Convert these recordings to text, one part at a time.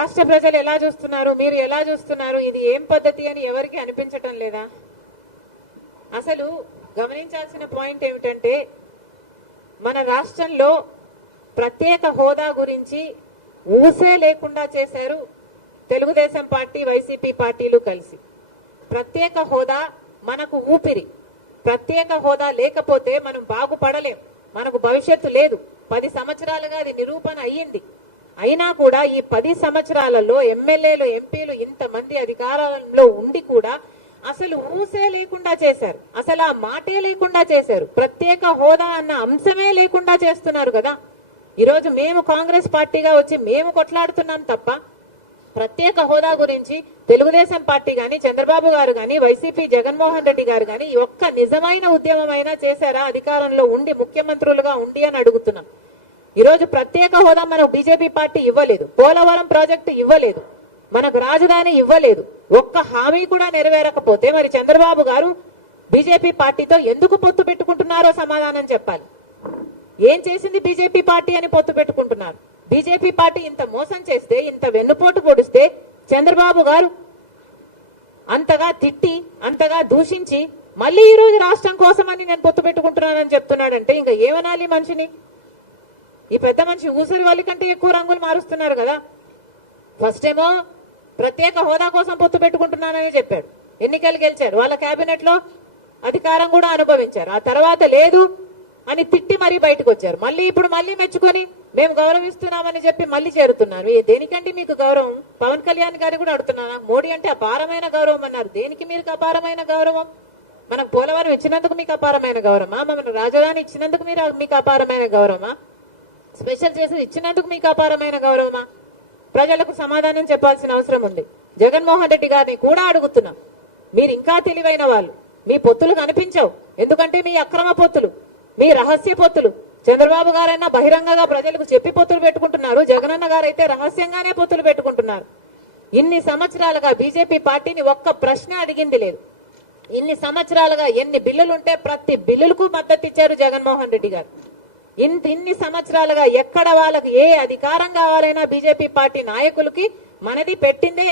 రాష్ట్ర ప్రజలు ఎలా చూస్తున్నారు, మీరు ఎలా చూస్తున్నారు, ఇది ఏం పద్ధతి అని ఎవరికి అనిపించటం లేదా? అసలు గమనించాల్సిన పాయింట్ ఏమిటంటే, మన రాష్ట్రంలో ప్రత్యేక హోదా గురించి ఊసే లేకుండా చేశారు తెలుగుదేశం పార్టీ వైసీపీ పార్టీలు కలిసి. ప్రత్యేక హోదా మనకు ఊపిరి. ప్రత్యేక హోదా లేకపోతే మనం బాగుపడలేం, మనకు భవిష్యత్తు లేదు. 10 సంవత్సరాలుగా అది నిరూపణ అయ్యింది. అయినా కూడా ఈ 10 సంవత్సరాలలో ఎమ్మెల్యేలు, ఎంపీలు ఇంతమంది అధికారంలో ఉండి కూడా అసలు ఊసే లేకుండా చేశారు. అసలు ఆ మాటే లేకుండా చేశారు. ప్రత్యేక హోదా అన్న అంశమే లేకుండా చేస్తున్నారు కదా. ఈరోజు మేము కాంగ్రెస్ పార్టీగా వచ్చి మేము కొట్లాడుతున్నాం తప్ప ప్రత్యేక హోదా గురించి తెలుగుదేశం పార్టీ గాని, చంద్రబాబు గారు గాని, వైసీపీ జగన్మోహన్ రెడ్డి గారు గాని ఒక్క నిజమైన ఉద్యమమైనా చేశారా అధికారంలో ఉండి, ముఖ్యమంత్రులుగా ఉండి అని అడుగుతున్నాం. ఈరోజు ప్రత్యేక హోదా మనకు బీజేపీ పార్టీ ఇవ్వలేదు, పోలవరం ప్రాజెక్టు ఇవ్వలేదు, మనకు రాజధాని ఇవ్వలేదు. ఒక్క హామీ కూడా నెరవేరకపోతే మరి చంద్రబాబు గారు బీజేపీ పార్టీతో ఎందుకు పొత్తు పెట్టుకుంటున్నారో సమాధానం చెప్పాలి. ఏం చేసింది బీజేపీ పార్టీ అని పొత్తు పెట్టుకుంటున్నారు? బీజేపీ పార్టీ ఇంత మోసం చేస్తే, ఇంత వెన్నుపోటు పొడిస్తే చంద్రబాబు గారు అంతగా తిట్టి, అంతగా దూషించి మళ్ళీ ఈ రోజు రాష్ట్రం కోసమని నేను పొత్తు పెట్టుకుంటున్నానని చెప్తున్నాడంటే ఇంకా ఏమనాలి మనిషిని? ఈ పెద్ద మనిషి ఊసరి వాళ్ళ కంటే ఎక్కువ రంగులు మారుస్తున్నారు కదా. ఫస్ట్ ఏమో ప్రత్యేక హోదా కోసం పొత్తు పెట్టుకుంటున్నానని చెప్పాడు, ఎన్నికలు గెలిచారు, వాళ్ళ కేబినెట్ లో అధికారం కూడా అనుభవించారు. ఆ తర్వాత లేదు అని తిట్టి మరీ బయటకు వచ్చారు. మళ్ళీ ఇప్పుడు మళ్ళీ మెచ్చుకొని మేము గౌరవిస్తున్నామని చెప్పి మళ్ళీ చేరుతున్నారు. దేనికంటే మీకు గౌరవం? పవన్ కళ్యాణ్ గారు కూడా అడుగుతున్నాను, మోడీ అంటే అపారమైన గౌరవం అన్నారు. దేనికి మీకు అపారమైన గౌరవం? మనకు పోలవరం ఇచ్చినందుకు మీకు అపారమైన గౌరవమా? మన రాజధాని ఇచ్చినందుకు మీకు అపారమైన గౌరవమా? స్పెషల్ చేసి ఇచ్చినందుకు మీకు అపారమైన గౌరవమా? ప్రజలకు సమాధానం చెప్పాల్సిన అవసరం ఉంది. జగన్మోహన్ రెడ్డి గారిని కూడా అడుగుతున్నాం, మీరు ఇంకా తెలివైన వాళ్ళు, మీ పొత్తులు కనిపించవు. ఎందుకంటే మీ అక్రమ పొత్తులు, మీ రహస్య పొత్తులు. చంద్రబాబు గారైనా బహిరంగంగా ప్రజలకు చెప్పి పొత్తులు పెట్టుకుంటున్నారు, జగనన్న గారైతే రహస్యంగానే పొత్తులు పెట్టుకుంటున్నారు. ఇన్ని సంవత్సరాలుగా బీజేపీ పార్టీని ఒక్క ప్రశ్న అడిగింది లేదు. ఇన్ని సంవత్సరాలుగా ఎన్ని బిల్లులుంటే ప్రతి బిల్లులకు మద్దతు ఇచ్చారు జగన్మోహన్ రెడ్డి గారు. ఇన్ని సంవత్సరాలుగా ఎక్కడ వాళ్ళకి ఏ అధికారం కావాలైనా బీజేపీ పార్టీ నాయకులకి మనది పెట్టిందే,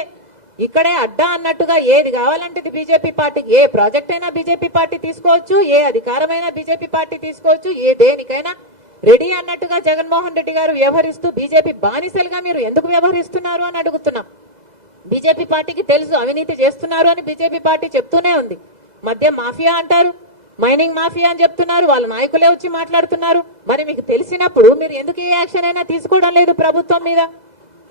ఇక్కడే అడ్డా అన్నట్టుగా ఏది కావాలంటే బీజేపీ పార్టీకి, ఏ ప్రాజెక్ట్ అయినా బీజేపీ పార్టీ తీసుకోవచ్చు, ఏ అధికారమైనా బీజేపీ పార్టీ తీసుకోవచ్చు, ఏ దేనికైనా రెడీ అన్నట్టుగా జగన్మోహన్ రెడ్డి గారు వ్యవహరిస్తూ బీజేపీ బానిసలుగా మీరు ఎందుకు వ్యవహరిస్తున్నారు అని అడుగుతున్నాం. బీజేపీ పార్టీకి తెలుసు అవినీతి చేస్తున్నారు అని బీజేపీ పార్టీ చెప్తూనే ఉంది. మద్యం మాఫియా అంటారు, మైనింగ్ మాఫియా అని చెప్తున్నారు, వాళ్ళ నాయకులే వచ్చి మాట్లాడుతున్నారు. మరి మీకు తెలిసినప్పుడు మీరు ఎందుకు ఏ యాక్షన్ అయినా తీసుకోవడం లేదు ప్రభుత్వం మీద?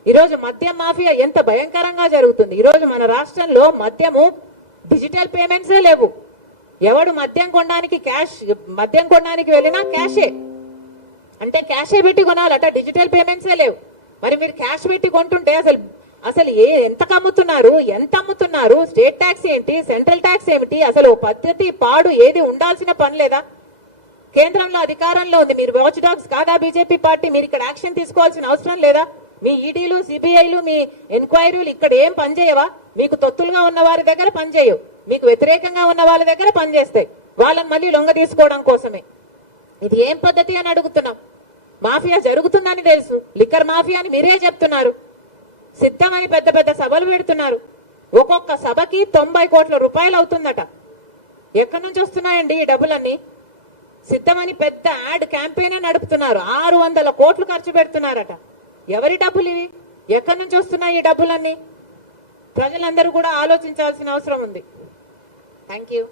ఈరోజు మద్యం మాఫియా ఎంత భయంకరంగా జరుగుతుంది. ఈరోజు మన రాష్ట్రంలో మద్యము డిజిటల్ పేమెంట్సే లేవు. ఎవడు మద్యం కొనడానికి వెళ్ళినా క్యాషే, అంటే క్యాషే పెట్టి కొనాలట, డిజిటల్ పేమెంట్సే లేవు. మరి మీరు క్యాష్ పెట్టి కొంటుంటే అసలు ఎంత అమ్ముతున్నారు? స్టేట్ ట్యాక్స్ ఏంటి, సెంట్రల్ ట్యాక్స్ ఏమిటి? అసలు పద్ధతి పాడు ఏది ఉండాల్సిన పని లేదా? కేంద్రంలో అధికారంలో ఉంది, మీరు వాచ్ డాగ్స్ కాదా బీజేపీ పార్టీ? మీరు ఇక్కడ యాక్షన్ తీసుకోవాల్సిన అవసరం లేదా? మీ ఈడీలు, సిబిఐలు, మీ ఎంక్వైరీలు ఇక్కడ ఏం పనిచేయవా? మీకు తొత్తులుగా ఉన్న వారి దగ్గర పనిచేయవు, మీకు వ్యతిరేకంగా ఉన్న వాళ్ళ దగ్గర పనిచేస్తాయి, వాళ్ళని మళ్ళీ లొంగ తీసుకోవడం కోసమే. ఇది ఏం పద్ధతి అని అడుగుతున్నాం. మాఫియా జరుగుతుందని తెలుసు, లిక్కర్ మాఫియా అని మీరే చెప్తున్నారు. సిద్ధమని పెద్ద పెద్ద సభలు పెడుతున్నారు. ఒక్కొక్క సభకి 90 కోట్ల రూపాయలు అవుతుందట. ఎక్కడి నుంచి వస్తున్నాయండి ఈ డబ్బులన్నీ? సిద్ధమని పెద్ద యాడ్ క్యాంపెయిన్ నడుపుతున్నారు, 600 కోట్లు ఖర్చు పెడుతున్నారట. ఎవరి డబ్బులు ఇవి? ఎక్కడి నుంచి వస్తున్నాయి ఈ డబ్బులన్నీ? ప్రజలందరూ కూడా ఆలోచించాల్సిన అవసరం ఉంది. Thank you.